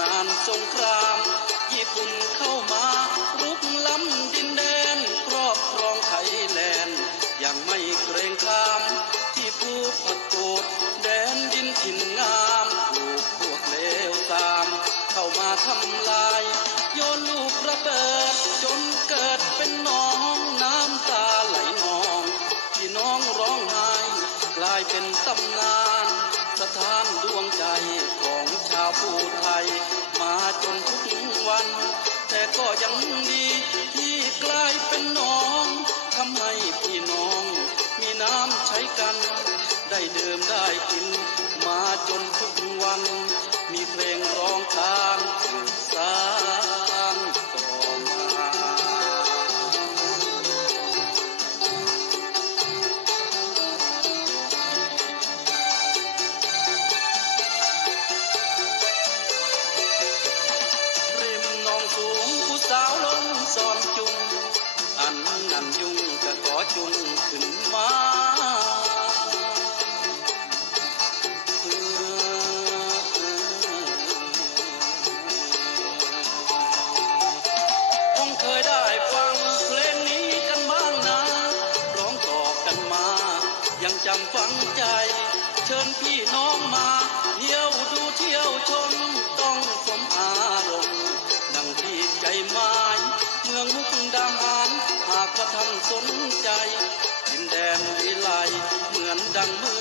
นานสงคราม ญี่ปุ่นเข้ามารุกล้ำดินแดนครอบครองไทยแลนด์ยังไม่เกรงขาม ที่ผู้ผักโกดแดนดินถิ่นงามถูกพวกเลวตาม เข้ามาทำลาย โยนลูกระเบิดจนเกิดเป็นน้องน้ำตาไหลนองพี่น้องร้องไห้กลายเป็นตำนานำใช้กัน ได้ดื่มได้กิน มาจนทุกวัน ยังจำฝังใจ เชิญพี่น้องมา เที่ยวดูเที่ยวชมต้องสมอารมณ์ดังที่ใจหมายเมืองมุกดาหาร หากว่าท่านสนใจดินแดนวิไลเหมือนดังเมือง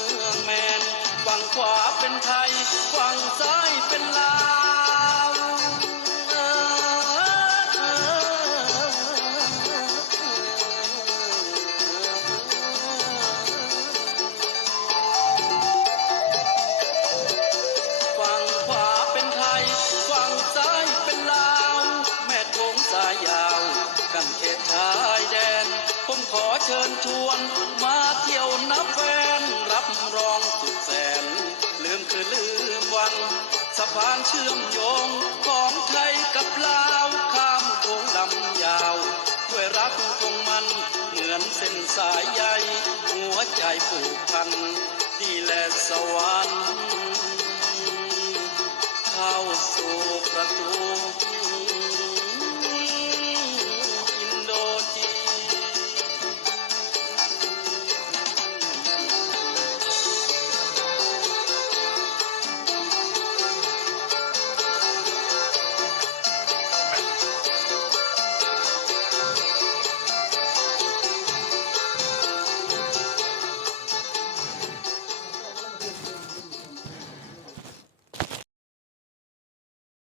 อเชิญชวนมาเที่ยวนับแฟนรับรองสุดแสน ลืมคือลืมวัน สะพานเชื่อมโยงของไทยกับลาวข้ามโขงลำยาวด้วยรักคงมันเหมือนเส้นสายใยหัวใจผูกพันนี่แหลสวรรค์เข้าสู่ประตู